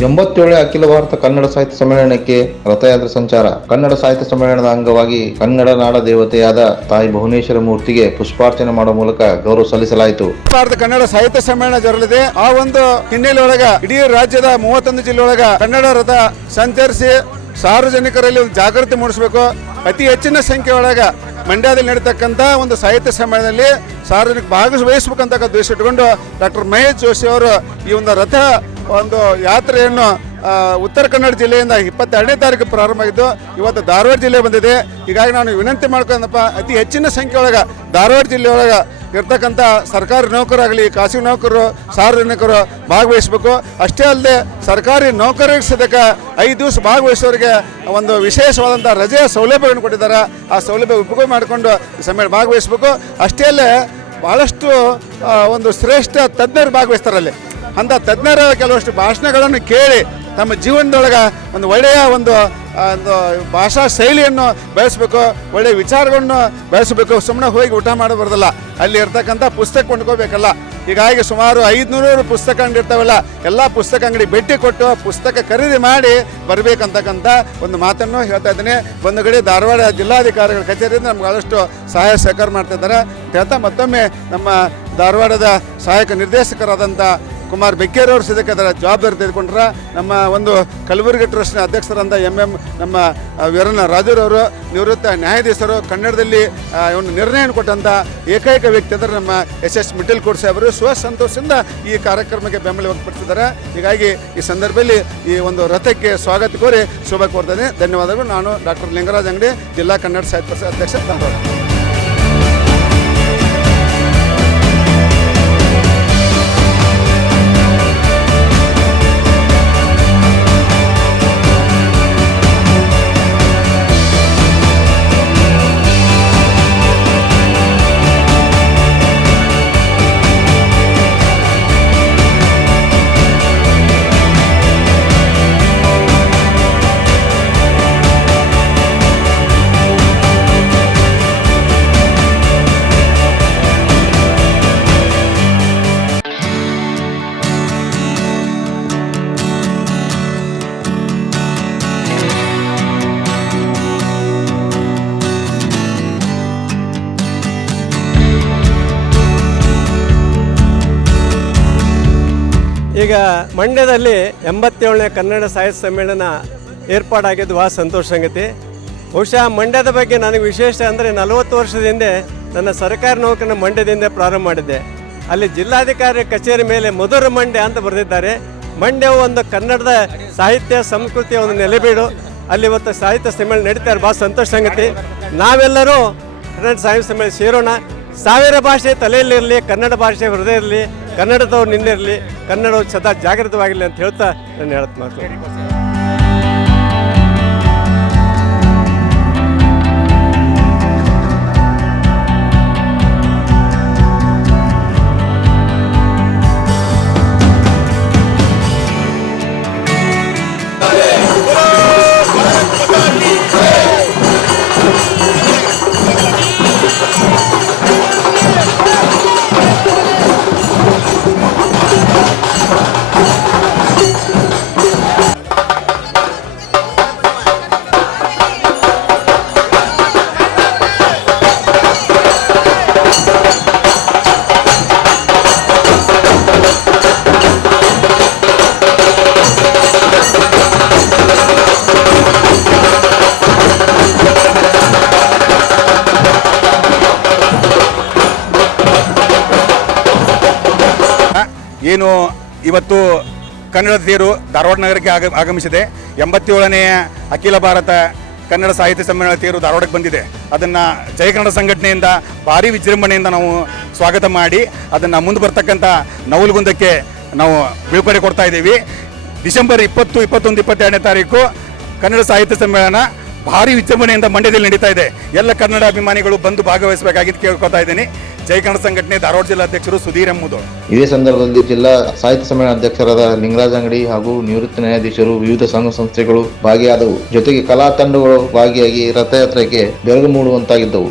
87ನೇ ಅಖಿಲ ಭಾರತ ಕನ್ನಡ ಸಾಹಿತ್ಯ ಸಮ್ಮೇಳನಕ್ಕೆ ರಥಯಾತ್ರೆ ಸಂಚಾರ. ಕನ್ನಡ ಸಾಹಿತ್ಯ ಸಮ್ಮೇಳನದ ಅಂಗವಾಗಿ ಕನ್ನಡ ನಾಡ ದೇವತೆಯಾದ ತಾಯಿ ಭುವನೇಶ್ವರಿ ಮೂರ್ತಿಗೆ ಪುಷ್ಪಾರ್ಚನೆ ಮಾಡುವ ಮೂಲಕ ಗೌರವ ಸಲ್ಲಿಸಲಾಯಿತು. ಭಾರತ ಕನ್ನಡ ಸಾಹಿತ್ಯ ಸಮ್ಮೇಳನ ಜರುಗಲಿದೆ. ಆ ಒಂದು ಹಿನ್ನೆಲೆಯೊಳಗ ಇಡೀ ರಾಜ್ಯದ 31 ಜಿಲ್ಲೆಯೊಳಗ ಕನ್ನಡ ರಥ ಸಂಚರಿಸಿ ಸಾರ್ವಜನಿಕರಲ್ಲಿ ಒಂದು ಜಾಗೃತಿ ಮೂಡಿಸಬೇಕು. ಅತಿ ಹೆಚ್ಚಿನ ಸಂಖ್ಯೆಯೊಳಗ ಮಂಡ್ಯದಲ್ಲಿ ನಡೀತಕ್ಕಂಥ ಒಂದು ಸಾಹಿತ್ಯ ಸಮ್ಮೇಳನದಲ್ಲಿ ಸಾರ್ವಜನಿಕ ಭಾಗವಹಿಸಬೇಕಂತ ಉದ್ದೇಶ ಇಟ್ಟುಕೊಂಡು ಡಾಕ್ಟರ್ ಮಹೇಶ್ ಜೋಶಿ ಅವರು ಈ ಒಂದು ರಥ ಒಂದು ಯಾತ್ರೆಯನ್ನು ಉತ್ತರ ಕನ್ನಡ ಜಿಲ್ಲೆಯಿಂದ 22ನೇ ತಾರೀಕು ಪ್ರಾರಂಭ ಆಗಿದ್ದು ಇವತ್ತು ಧಾರವಾಡ ಜಿಲ್ಲೆ ಬಂದಿದೆ. ಹೀಗಾಗಿ ನಾನು ವಿನಂತಿ ಮಾಡ್ಕೊಂಡಪ್ಪ, ಅತಿ ಹೆಚ್ಚಿನ ಸಂಖ್ಯೆಯೊಳಗೆ ಧಾರವಾಡ ಜಿಲ್ಲೆಯೊಳಗೆ ಇರ್ತಕ್ಕಂಥ ಸರ್ಕಾರಿ ನೌಕರಾಗಲಿ, ಖಾಸಗಿ ನೌಕರರು, ಸಾರ್ವಜನಿಕರು ಭಾಗವಹಿಸಬೇಕು. ಅಷ್ಟೇ ಅಲ್ಲದೆ ಸರ್ಕಾರಿ ನೌಕರರಿಗೆ ಸದ್ಯಕ್ಕೆ 5 ದಿವಸ ಭಾಗವಹಿಸೋರಿಗೆ ಒಂದು ವಿಶೇಷವಾದಂಥ ರಜೆಯ ಸೌಲಭ್ಯವನ್ನು ಕೊಟ್ಟಿದ್ದಾರೆ. ಆ ಸೌಲಭ್ಯ ಉಪಯೋಗ ಮಾಡಿಕೊಂಡು ಈ ಸಮ್ಮೇಳನ ಭಾಗವಹಿಸಬೇಕು. ಅಷ್ಟೇ ಅಲ್ಲೇ ಭಾಳಷ್ಟು ಒಂದು ಶ್ರೇಷ್ಠ ತಜ್ಞರು ಭಾಗವಹಿಸ್ತಾರಲ್ಲಿ. ಅಂಥ ತಜ್ಞರ ಕೆಲವಷ್ಟು ಭಾಷಣಗಳನ್ನು ಕೇಳಿ ತಮ್ಮ ಜೀವನದೊಳಗೆ ಒಂದು ಒಳ್ಳೆಯ ಒಂದು ಭಾಷಾ ಶೈಲಿಯನ್ನು ಬೆಳೆಸಬೇಕು, ಒಳ್ಳೆಯ ವಿಚಾರಗಳನ್ನು ಬೆಳೆಸಬೇಕು. ಸುಮ್ಮನೆ ಹೋಗಿ ಊಟ ಮಾಡಬಾರ್ದಲ್ಲ, ಅಲ್ಲಿ ಇರ್ತಕ್ಕಂಥ ಪುಸ್ತಕ ಕೊಂಡ್ಕೋಬೇಕಲ್ಲ. ಹೀಗಾಗಿ ಸುಮಾರು 500 ಪುಸ್ತಕ ಅಂಗಡಿ ಇರ್ತಾವಲ್ಲ, ಎಲ್ಲ ಪುಸ್ತಕ ಅಂಗಡಿ ಭೇಟಿ ಕೊಟ್ಟು ಪುಸ್ತಕ ಖರೀದಿ ಮಾಡಿ ಬರಬೇಕಂತಕ್ಕಂಥ ಒಂದು ಮಾತನ್ನು ಹೇಳ್ತಾ ಇದ್ದೀನಿ. ಒಂದು ಕಡೆ ಧಾರವಾಡ ಜಿಲ್ಲಾಧಿಕಾರಿಗಳ ಕಚೇರಿಯಿಂದ ನಮ್ಗೆ ಭಾಳಷ್ಟು ಸಹಾಯ ಸಹಕಾರ ಮಾಡ್ತಾ ಇದ್ದಾರೆ ಹೇಳ್ತಾ ಮತ್ತೊಮ್ಮೆ ನಮ್ಮ ಧಾರವಾಡದ ಸಹಾಯಕ ನಿರ್ದೇಶಕರಾದಂಥ ಕುಮಾರ್ ಬೆಕ್ಕೇರವರು ಸದ್ಯಕ್ಕೆ ಅದರ ಜವಾಬ್ದಾರಿ ತೆಗೆದುಕೊಂಡ್ರೆ, ನಮ್ಮ ಒಂದು ಕಲಬುರಗಿ ಟ್ರಸ್ಟ್ನ ಅಧ್ಯಕ್ಷರಾದಂಥ ನಮ್ಮ ವೀರಣ್ಣ ರಾಜೂರವರು, ನಿವೃತ್ತ ನ್ಯಾಯಾಧೀಶರು, ಕನ್ನಡದಲ್ಲಿ ಒಂದು ನಿರ್ಣಯವನ್ನು ಕೊಟ್ಟಂಥ ಏಕೈಕ ವ್ಯಕ್ತಿ ಅಂದರೆ ನಮ್ಮ SS ಮಿಟಲ್ ಕೋಡ್ ಸಾಹೇಬರು ಸಂತೋಷದಿಂದ ಈ ಕಾರ್ಯಕ್ರಮಕ್ಕೆ ಬೆಂಬಲ ವ್ಯಕ್ತಪಡಿಸಿದ್ದಾರೆ. ಹೀಗಾಗಿ ಈ ಸಂದರ್ಭದಲ್ಲಿ ಈ ಒಂದು ರಥಕ್ಕೆ ಸ್ವಾಗತ ಕೋರಿ ಶುಭ ಕೋರ್ತೇನೆ. ಧನ್ಯವಾದಗಳು. ನಾನು ಡಾಕ್ಟರ್ ಲಿಂಗರಾಜ್ ಅಂಗಡಿ, ಜಿಲ್ಲಾ ಕನ್ನಡ ಸಾಹಿತ್ಯ ಪರಿಷತ್ ಅಧ್ಯಕ್ಷ, ಧಾರವಾಡ. ಈಗ ಮಂಡ್ಯದಲ್ಲಿ 87ನೇ ಕನ್ನಡ ಸಾಹಿತ್ಯ ಸಮ್ಮೇಳನ ಏರ್ಪಾಡಾಗಿದ್ದು ಭಾಳ ಸಂತೋಷ ಸಂಗತಿ. ಬಹುಶಃ ಮಂಡ್ಯದ ಬಗ್ಗೆ ನನಗೆ ವಿಶೇಷ ಅಂದರೆ 40 ವರ್ಷದ ಹಿಂದೆ ನನ್ನ ಸರ್ಕಾರಿ ನೌಕರನ ಮಂಡ್ಯದಿಂದ ಪ್ರಾರಂಭ ಮಾಡಿದ್ದೆ. ಅಲ್ಲಿ ಜಿಲ್ಲಾಧಿಕಾರಿ ಕಚೇರಿ ಮೇಲೆ ಮಧುರ ಮಂಡ್ಯ ಅಂತ ಬರೆದಿದ್ದಾರೆ. ಮಂಡ್ಯವು ಒಂದು ಕನ್ನಡದ ಸಾಹಿತ್ಯ ಸಂಸ್ಕೃತಿಯ ಒಂದು ನೆಲೆಬೀಡು. ಅಲ್ಲಿ ಇವತ್ತು ಸಾಹಿತ್ಯ ಸಮ್ಮೇಳನ ನಡೀತಾರೆ, ಭಾಳ ಸಂತೋಷ ಸಂಗತಿ. ನಾವೆಲ್ಲರೂ ಕನ್ನಡ ಸಾಹಿತ್ಯ ಸಮ್ಮೇಳನ ಸೇರೋಣ. 1000 ಭಾಷೆ ತಲೆಯಲ್ಲಿರಲಿ, ಕನ್ನಡ ಭಾಷೆ ಹೃದಯ ಇರಲಿ, ಕನ್ನಡದವ್ರು ನಿನ್ನಿರಲಿ, ಕನ್ನಡವು ಸದಾ ಜಾಗೃತವಾಗಿರಲಿ ಅಂತ ಹೇಳ್ತಾ ನಾನು ಹೇಳತ್ ಮಾತು. ಏನು ಇವತ್ತು ಕನ್ನಡ ತೇರು ಧಾರವಾಡ ನಗರಕ್ಕೆ ಆಗಮಿಸಿದೆ. 87ನೇ ಅಖಿಲ ಭಾರತ ಕನ್ನಡ ಸಾಹಿತ್ಯ ಸಮ್ಮೇಳನ ತೇರು ಧಾರವಾಡಕ್ಕೆ ಬಂದಿದೆ. ಅದನ್ನು ಜಯ ಕನ್ನಡ ಸಂಘಟನೆಯಿಂದ ಭಾರಿ ವಿಜೃಂಭಣೆಯಿಂದ ನಾವು ಸ್ವಾಗತ ಮಾಡಿ ಅದನ್ನು ಮುಂದೆ ಬರ್ತಕ್ಕಂಥ ನವಲಗುಂದಕ್ಕೆ ನಾವು ಬೀಳ್ಕೊಡೆ ಕೊಡ್ತಾ ಇದ್ದೀವಿ. ಡಿಸೆಂಬರ್ 20, 21, 22ನೇ ತಾರೀಕು ಕನ್ನಡ ಸಾಹಿತ್ಯ ಸಮ್ಮೇಳನ ಭಾರಿ ವಿಜೃಂಭಣೆಯಿಂದ ಮಂಡ್ಯದಲ್ಲಿ ನಡೀತಾ ಇದೆ. ಎಲ್ಲ ಕನ್ನಡ ಅಭಿಮಾನಿಗಳು ಬಂದು ಭಾಗವಹಿಸಬೇಕಾಗಿದ್ದು ಕೇಳ್ಕೊತಾ ಇದ್ದೀನಿ. ಜಯ ಕನ್ನಡ ಸಂಘಟನೆ ಧಾರವಾಡ ಜಿಲ್ಲಾಧ್ಯಕ್ಷರು ಸುಧೀರ್ ಎಂಬುದು. ಇದೇ ಸಂದರ್ಭದಲ್ಲಿ ಜಿಲ್ಲಾ ಸಾಹಿತ್ಯ ಸಮ್ಮೇಳನ ಅಧ್ಯಕ್ಷರಾದ ಲಿಂಗರಾಜ್ ಅಂಗಡಿ ಹಾಗೂ ನಿವೃತ್ತ ನ್ಯಾಯಾಧೀಶರು, ವಿವಿಧ ಸಂಘ ಸಂಸ್ಥೆಗಳು ಭಾಗಿಯಾದವು. ಜೊತೆಗೆ ಕಲಾ ತಂಡಗಳು ಭಾಗಿಯಾಗಿ ರಥಯಾತ್ರೆಗೆ ಬೆಳಗು ಮೂಡುವಂತಾಗಿದ್ದವು.